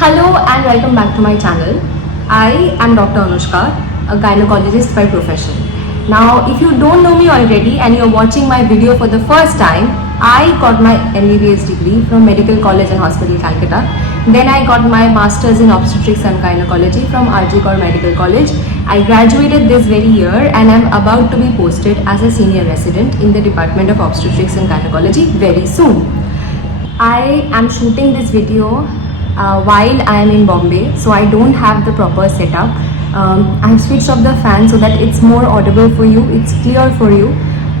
Hello and welcome back to my channel. I am Dr. Anushka, a gynecologist by profession. Now, if you don't know me already and you're watching my video for the first time, I got my MBBS degree from Medical College and Hospital, Calcutta. Then I got my Masters in Obstetrics and Gynecology from RG Kar Medical College. I graduated this very year and I'm about to be posted as a senior resident in the Department of Obstetrics and Gynecology very soon. I am shooting this video while I am in Bombay, so I don't have the proper setup. I have switched off the fan so that it's more audible for you, it's clear for you.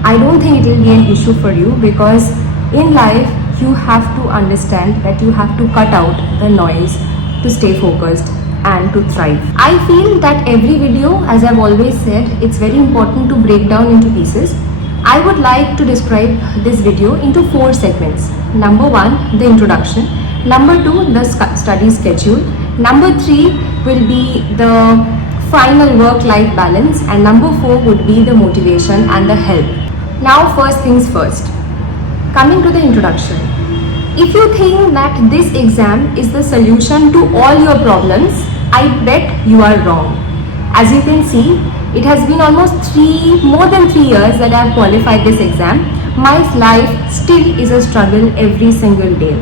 I don't think it will be an issue for you because in life you have to understand that you have to cut out the noise to stay focused and to thrive. I feel that every video, as I've always said, it's very important to break down into pieces. I would like to describe this video into 4 segments. Number 1, the introduction. Number 2, the study schedule. Number 3 will be the final work-life balance, and number 4 would be the motivation and the help. Now, first things first. Coming to the introduction. If you think that this exam is the solution to all your problems, I bet you are wrong. As you can see, it has been almost more than 3 years that I have qualified this exam. My life still is a struggle every single day.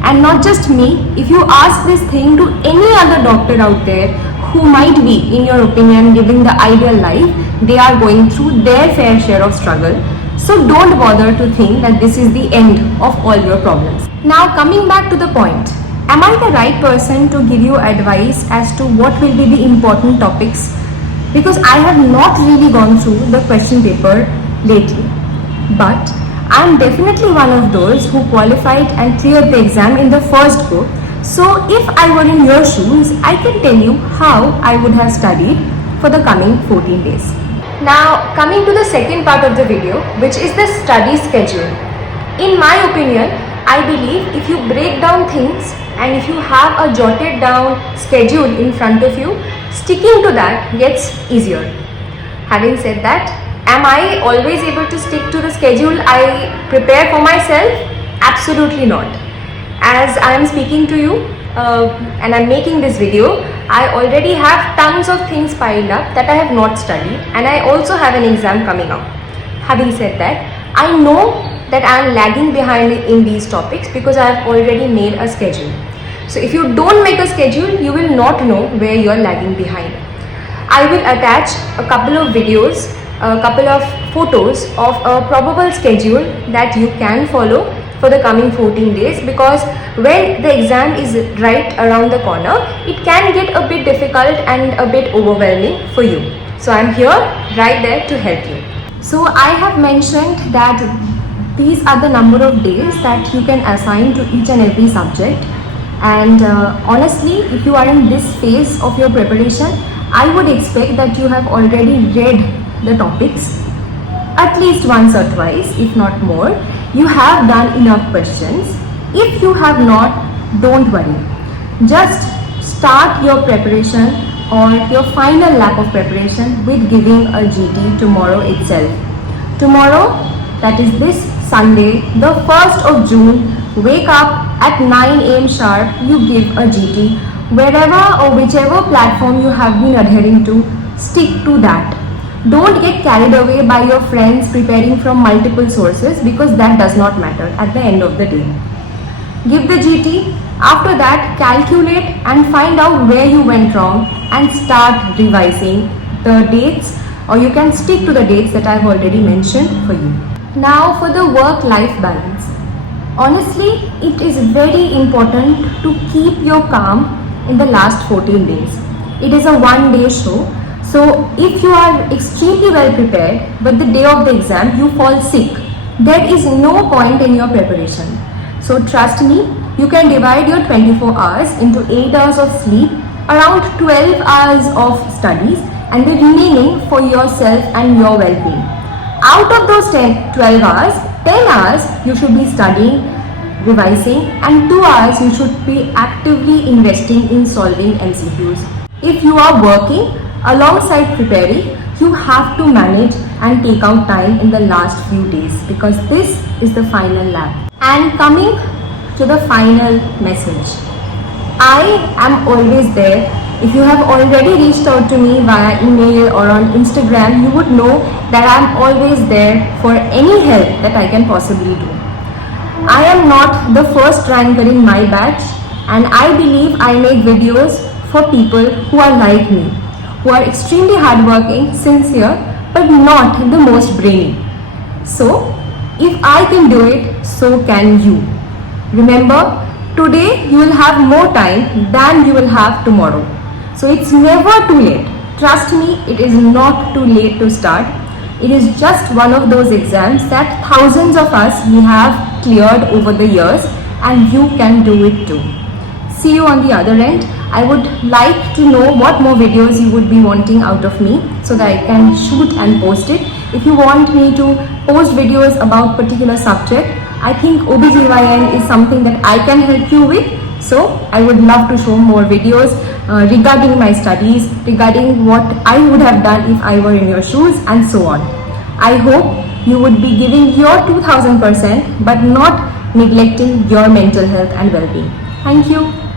And not just me, if you ask this thing to any other doctor out there who might be, in your opinion, living the ideal life, they are going through their fair share of struggle. So don't bother to think that this is the end of all your problems. Now coming back to the point, am I the right person to give you advice as to what will be the important topics? Because I have not really gone through the question paper lately, but I am definitely one of those who qualified and cleared the exam in the first go. So if I were in your shoes, I can tell you how I would have studied for the coming 14 days. Now coming to the second part of the video, which is the study schedule. In my opinion, I believe if you break down things and if you have a jotted down schedule in front of you, sticking to that gets easier. Having said that, am I always able to stick to the schedule I prepare for myself? Absolutely not. As I am speaking to you and I am making this video, I already have tons of things piled up that I have not studied, and I also have an exam coming up. Having said that, I know that I am lagging behind in these topics because I have already made a schedule. So if you don't make a schedule, you will not know where you are lagging behind. I will attach a couple of videos, a couple of photos of a probable schedule that you can follow for the coming 14 days, because when the exam is right around the corner, it can get a bit difficult and a bit overwhelming for you. So I am here right there to help you. So I have mentioned that these are the number of days that you can assign to each and every subject, and honestly, if you are in this phase of your preparation, I would expect that you have already read the topics at least once or twice, if not more. You have done enough questions. If you have not, don't worry. Just start your preparation or your final lap of preparation with giving a GT tomorrow itself. Tomorrow, that is this Sunday, the 1st of June, wake up at 9 AM sharp, you give a GT. Wherever or whichever platform you have been adhering to, stick to that. Don't get carried away by your friends preparing from multiple sources, because that does not matter at the end of the day. Give the GT. After that, calculate and find out where you went wrong and start revising the dates, or you can stick to the dates that I have already mentioned for you. Now for the work-life balance. Honestly, it is very important to keep your calm in the last 14 days. It is a one-day show. So if you are extremely well prepared, but the day of the exam you fall sick, there is no point in your preparation. So trust me, you can divide your 24 hours into 8 hours of sleep, around 12 hours of studies, and the remaining for yourself and your well-being. Out of those 12 hours, 10 hours you should be studying, revising, and 2 hours you should be actively investing in solving MCQs. If you are working, alongside preparing, you have to manage and take out time in the last few days, because this is the final lap. And coming to the final message, I am always there. If you have already reached out to me via email or on Instagram, you would know that I am always there for any help that I can possibly do. I am not the first ranker in my batch, and I believe I make videos for people who are like me, who are extremely hardworking, sincere, but not the most brainy. So, if I can do it, so can you. Remember, today you will have more time than you will have tomorrow. So it's never too late. Trust me, it is not too late to start. It is just one of those exams that thousands of us we have cleared over the years, and you can do it too. See you on the other end. I would like to know what more videos you would be wanting out of me so that I can shoot and post it. If you want me to post videos about particular subject, I think OBGYN is something that I can help you with. So I would love to show more videos regarding my studies, regarding what I would have done if I were in your shoes, and so on. I hope you would be giving your 2000% but not neglecting your mental health and well-being. Thank you.